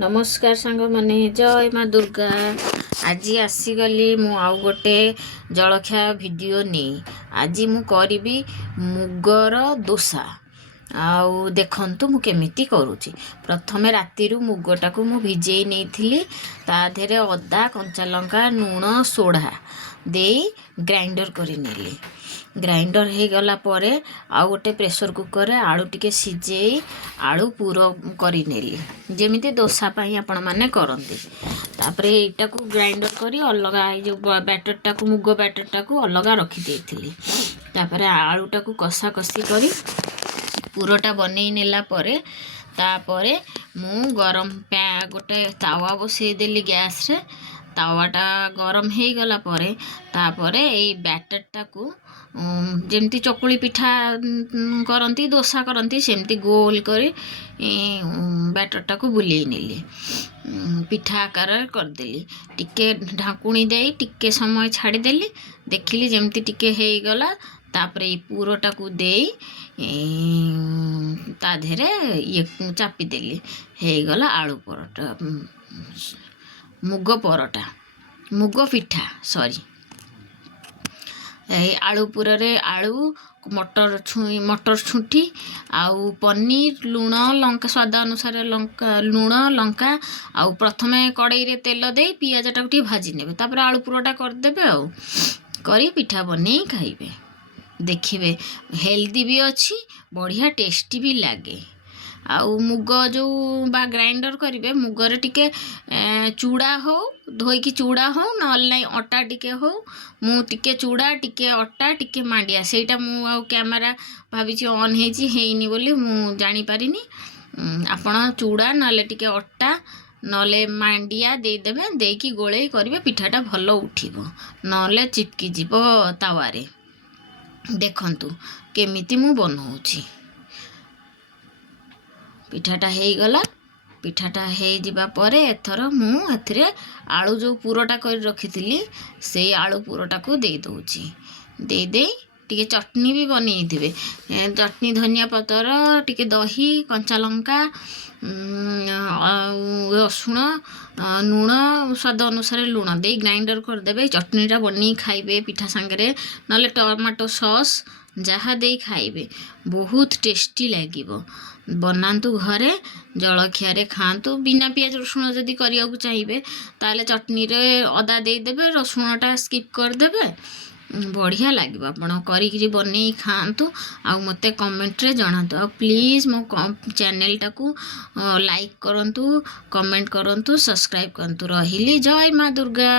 नमस्कार सांग माने जय माँ दुर्गा। आज आसीगली मु आउ गोटे जलखिया वीडियो नहीं। आज मु करी मुगर दोसा आउ देखंतु मु केमिति करूची। प्रथमे राति मुगटा को मु भिजेई नहीं थिली। ता देहरे अदा कंचा लंका लूण सोढ़ा दे ग्राइंडर करी नेली। ग्राइंडर हो गला परे आउ गोटे प्रेशर कुकर रे आलू टिके सिजेई आलू पूरा करी नेली जेमिति डोसा पाई आपण माने करंती। तापरे एटा को ग्राइंडर करी अलगा जो बैटर टा को मुग बैटर टा को अलगा रखी देथिली। तापरे आलू टा को कसा कसी करी पूराटा बनेई नेला परे तापरे मु गरम गोटे तावा बसई देली गैस रे। तावाटा गरम हो गला परे तापरे ए बैटर टा को जेमती चकुली पिठा करंती डोसा करंती सेमती गोल करी बैटर टा को बुलेई नेली। पिठा आकार करदेली। टिके ढाकुणी दे टिके समय छाड़ी देली। देखिली जेमती टिके हो गला तापरे पूरोटा को दे ता देहरे ये चापी देली। हो गला आलू परोटा मुग परोटा मुग पिठा सॉरी आलू पूरा रे आलू मटर छुंठी आउ पनीर लूण लंका स्वाद अनुसार लंका लूण लंका आउ प्रथमे कड़ाई रे तेल दे पियाज टा को भाजी नेबे तापर आलू पुरोटा करदेबे आउ करी पिठा बनै खाइबे। देखिबे हेल्दी भी अच्छी बढ़िया टेस्टी भी लागे। आउ मुग जो बा ग्राइंडर करिवे मुगर टिके चूड़ा हो धोईकी चूड़ा हो ना अटा टिके हो मु टिके चूड़ा टिके अटा टिके मांडिया सेटा मु आउ कैमरा भाभी ऑन हेजी हेइनी बोली मु जानी पारिनी। आपण चूड़ा नाले टिके अटा नले मांडिया दे देबे देकी गोळे करिवे पिठाटा भलो उठिबो नले चिपकी जिवो तावारे। देखंतु केमिति मु बनौछि। पिठाटा हो गला। पिठाटा हो जिबा परे एथर मु एथरे आलू जो पूरोटा कर रखिथिली से आलू पूरोटा को दे दउछि। दे दे टिके चटनी भी बनै दिबे। चटनी धनिया पतर टिके दही कंचा लंका रसुण लूण स्वाद अनुसार लूण दे ग्राइंडर कर देबे। चटनीटा बनै खाइबे पिठा संगे नले टमाटो सॉस जहाँ दे खाइबे बहुत टेस्टी लागिबो। बनातु घरे जलखिया रे खातु बिना पियाज रसुण जदि करिया को चाहिए ताले चटनी रे अदा दे देबे रसुणटा स्किप कर देबे बढ़िया लागिबो। आपण करी बनै खातु आ मते कमेंट रे जणातु। आ प्लीज मो चैनल टा को लाइक करंतु कमेंट करंतु सब्सक्राइब करंतु। रहिली जय माँ दुर्गा।